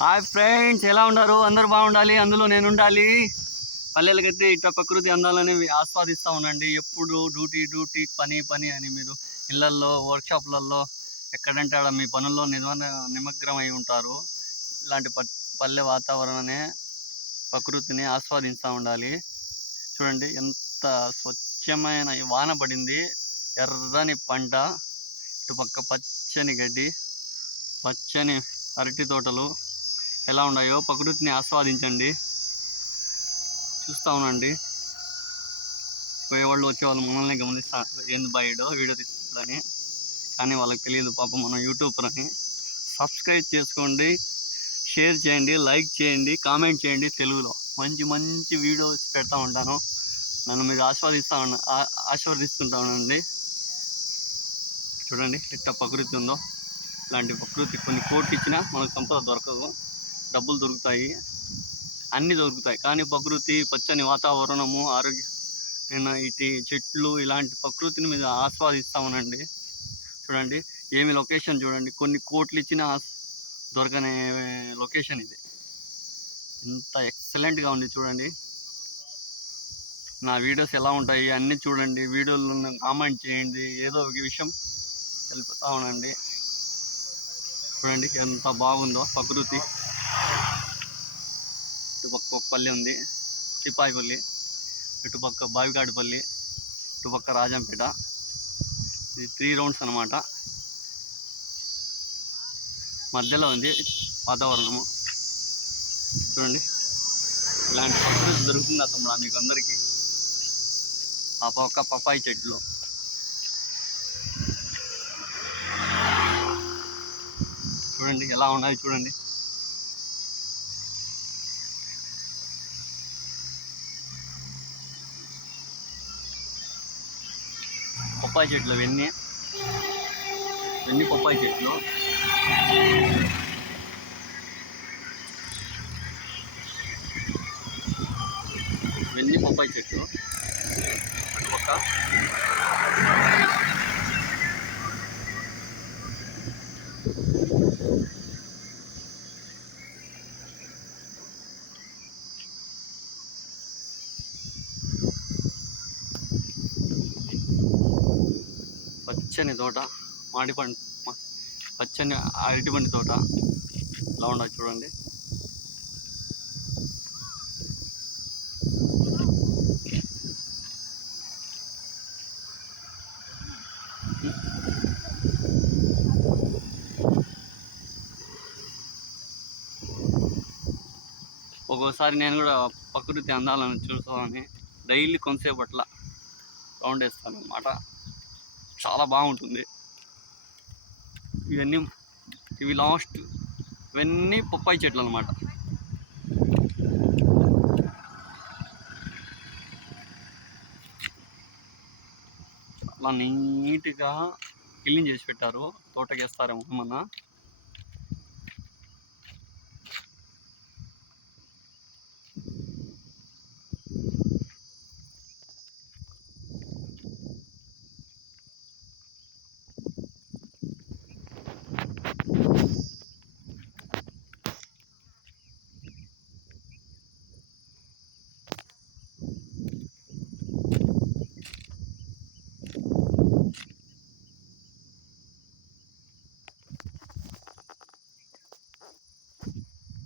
Hi friends, ఎలా ఉన్నారు? అందరూ బాగుండాలి, అందులో నేను ఉండాలి. పల్లెలకైతే ఇట్లా ప్రకృతి అందాలని ఆస్వాదిస్తూ ఉండండి. ఎప్పుడు డ్యూటీ డ్యూటీ పని పని అని మీరు ఇళ్లల్లో వర్క్షాప్లలో ఎక్కడంటే ఆడ మీ పనుల్లో నిమగ్నం అయి ఉంటారు. ఇలాంటి పల్లె వాతావరణాన్ని ప్రకృతిని ఆస్వాదిస్తూ ఉండాలి. చూడండి ఎంత స్వచ్ఛమైన వాన పడింది, ఎర్రని పంట, ఇటుపక్క పచ్చని గడ్డి, పచ్చని అరటి తోటలు ఎలా ఉన్నాయో ప్రకృతిని ఆస్వాదించండి. చూస్తూ ఉండండి. పోయేవాళ్ళు వచ్చేవాళ్ళు మనల్ని గమనిస్తారు, ఏంది బాయ్డో వీడియో తీసుకుంటారని. కానీ వాళ్ళకి తెలియదు పాపం మనం యూట్యూబర్ అని. సబ్స్క్రైబ్ చేసుకోండి, షేర్ చేయండి, లైక్ చేయండి, కామెంట్ చేయండి. తెలుగులో మంచి మంచి వీడియోస్ పెడతా ఉంటాను. నన్ను మీరు ఆశీర్వదిస్తుంటా ఉండండి. చూడండి ఎట్లా ప్రకృతి ఉందో. ఇలాంటి ప్రకృతి కొన్ని కోట్లు ఇచ్చినా మనకు సంపద దొరకదు. డబ్బులు దొరుకుతాయి, అన్నీ దొరుకుతాయి, కానీ ప్రకృతి, పచ్చని వాతావరణము, ఆరోగ్యమైన ఇటు చెట్లు, ఇలాంటి ప్రకృతిని మీద ఆస్వాదిస్తామనండి. చూడండి ఏమి లొకేషన్ చూడండి, కొన్ని కోట్లు ఇచ్చినా దొరకనే లొకేషన్ ఇది. ఎంత ఎక్సలెంట్గా ఉంది చూడండి. నా వీడియోస్ ఎలా ఉంటాయి అన్నీ చూడండి, వీడియోలో కామెంట్ చేయండి, ఏదో ఒక విషయం తెలుపుతా ఉండండి. చూడండి ఎంత బాగుందో ప్రకృతి. ఇటుపక్క ఒక పల్లె ఉంది, సిపాయిపల్లి, ఇటుపక్క బావిగాడిపల్లి, ఇటుపక్క రాజంపేట. ఇది 3 రౌండ్స్ అన్నమాట. మధ్యలో ఉంది వాతావరణము. చూడండి ఇలాంటి ప్రకృతి దొరుకుతుంది తమ్ముడా మీకు అందరికీ. ఆ పక్క పపాయి చెట్లు చూడండి ఎలా ఉన్నాయి. చూడండి పప్పాయి చెట్లు, వెన్నీ పప్పాయి చెట్లు. వెన్నీ పప్పాయి చెట్లు అటుపక్క. పచ్చని తోట, మామిడిపండు, పచ్చని అరటిపండు తోట ఎలా ఉండదు చూడండి. ఒక్కోసారి నేను కూడా ప్రకృతి అందాలను చూస్తామని డైలీ కొంతసేపు అట్లా రౌండ్ వేస్తాను అన్నమాట. చాలా బాగుంటుంది. ఇవి లాస్ట్ ఇవన్నీ పప్పాయి చెట్లు అన్నమాట. చాలా నీట్గా క్లీన్ చేసి పెట్టారు. తోటకేస్తారేమో ఏమన్నా.